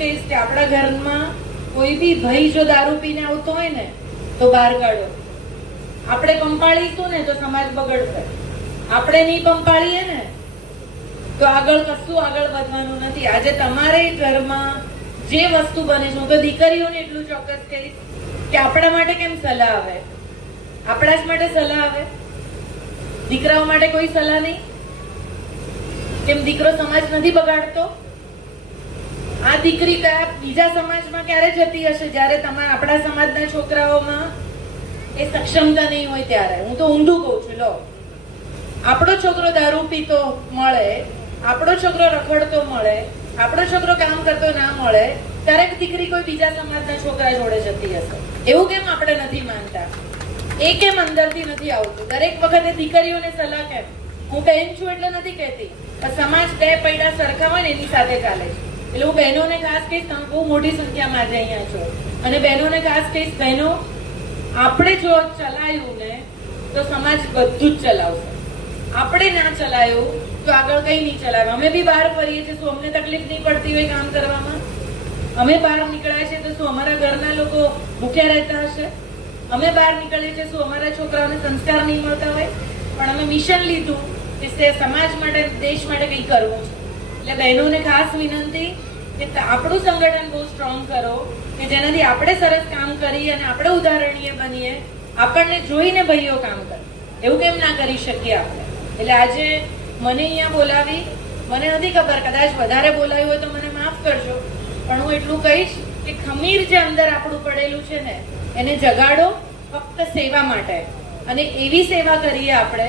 કહીશ કે આપણા ઘરમાં કોઈ બી ભાઈ જો દારૂ પીને આવતો હોય ને તો બહાર કાઢો. આપણે પંપાળીશું ને તો સમાજ બગડશે. આપણે નહીં પંપાળીએ ને તો આગળ કશું આગળ વધવાનું નથી. આજે તમારે ઘરમાં જે વસ્તુ બને છે, હું તો દીકરીઓને એટલું ચોક્કસ કહીશ કે આપણા માટે કેમ સલાહ આવે? આપણા જ માટે સલાહ આવે, દીકરાઓ માટે કોઈ સલાહ નહીં? કેમ દીકરો સમાજ નથી બગાડતો? આ દીકરી કયા બીજા સમાજમાં ક્યારે જતી હશે જ્યારે તમારા આપણા સમાજના છોકરાઓમાં એ સક્ષમતા નહીં હોય ત્યારે? હું તો ઊંધું કહું છું. લો, આપણો છોકરો દારૂ પીતો મળે, આપણો છોકરો રખડતો મળે, આપણો છોકરો કામ કરતો ના મળે, ત્યારે દીકરી કોઈ બીજા સમાજના છોકરા જોડે જતી હશે. એવું કેમ આપણે નથી માનતા? એ કેમ અંદરથી નથી આવતું? દરેક વખતે દીકરીઓને સલાહ કેમ? હું બહેન છું એટલે નથી કહેતી, પણ સમાજ બે પૈડા સરખા હોય ને એની સાથે ચાલે છે. એટલે હું બહેનોને ખાસ કહીશ, તમે બહુ મોટી સંખ્યામાં આજે અહીંયા છો, અને બહેનોને ખાસ કહીશ, બહેનો આપણે જો ચલાયું ને તો સમાજ બધું જ ચલાવશે. આપણે ના ચલાયું તો આગળ કઈ નહીં ચલાવે. અમે બી બહાર ફરીએ છીએ, શું અમને તકલીફ નહીં પડતી હોય કામ કરવામાં? અમે બહાર નીકળ્યા છીએ તો શું અમારા ઘરના લોકો ભૂખ્યા રહેતા હશે? અમે બહાર નીકળીએ છીએ, શું અમારા છોકરાઓને સંસ્કાર નહીં મળતા હોય? પણ અમે મિશન લીધું કે સમાજ માટે, દેશ માટે કંઈ કરવું છે. એટલે બહેનોને ખાસ વિનંતી કે આપણું સંગઠન બહુ સ્ટ્રોંગ કરો કે જેનાથી આપણે સરસ કામ કરીએ અને આપણે ઉદાહરણીય બનીએ. આપણને જોઈને ભાઈઓ કામ કરે, એવું કેમ ના કરી શકીએ આપણે? એટલે આજે મને અહીંયા બોલાવી, મને નથી ખબર, કદાચ વધારે બોલાવ્યું હોય તો મને માફ કરજો, પણ હું એટલું કહીશ કે ખમીર જે અંદર આપણું પડેલું છે ને એને જગાડો, ફક્ત સેવા માટે. અને એવી સેવા કરીએ આપણે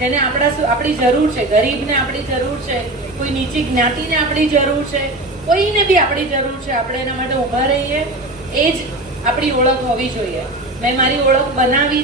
જેને આપણી જરૂર છે. ગરીબને આપણી જરૂર છે, કોઈ નીચી જ્ઞાતિને આપણી જરૂર છે, કોઈને બી આપણી જરૂર છે. આપણે એના માટે ઊભા રહીએ, એ જ આપણી ઓળખ હોવી જોઈએ. મેં મારી ઓળખ બનાવી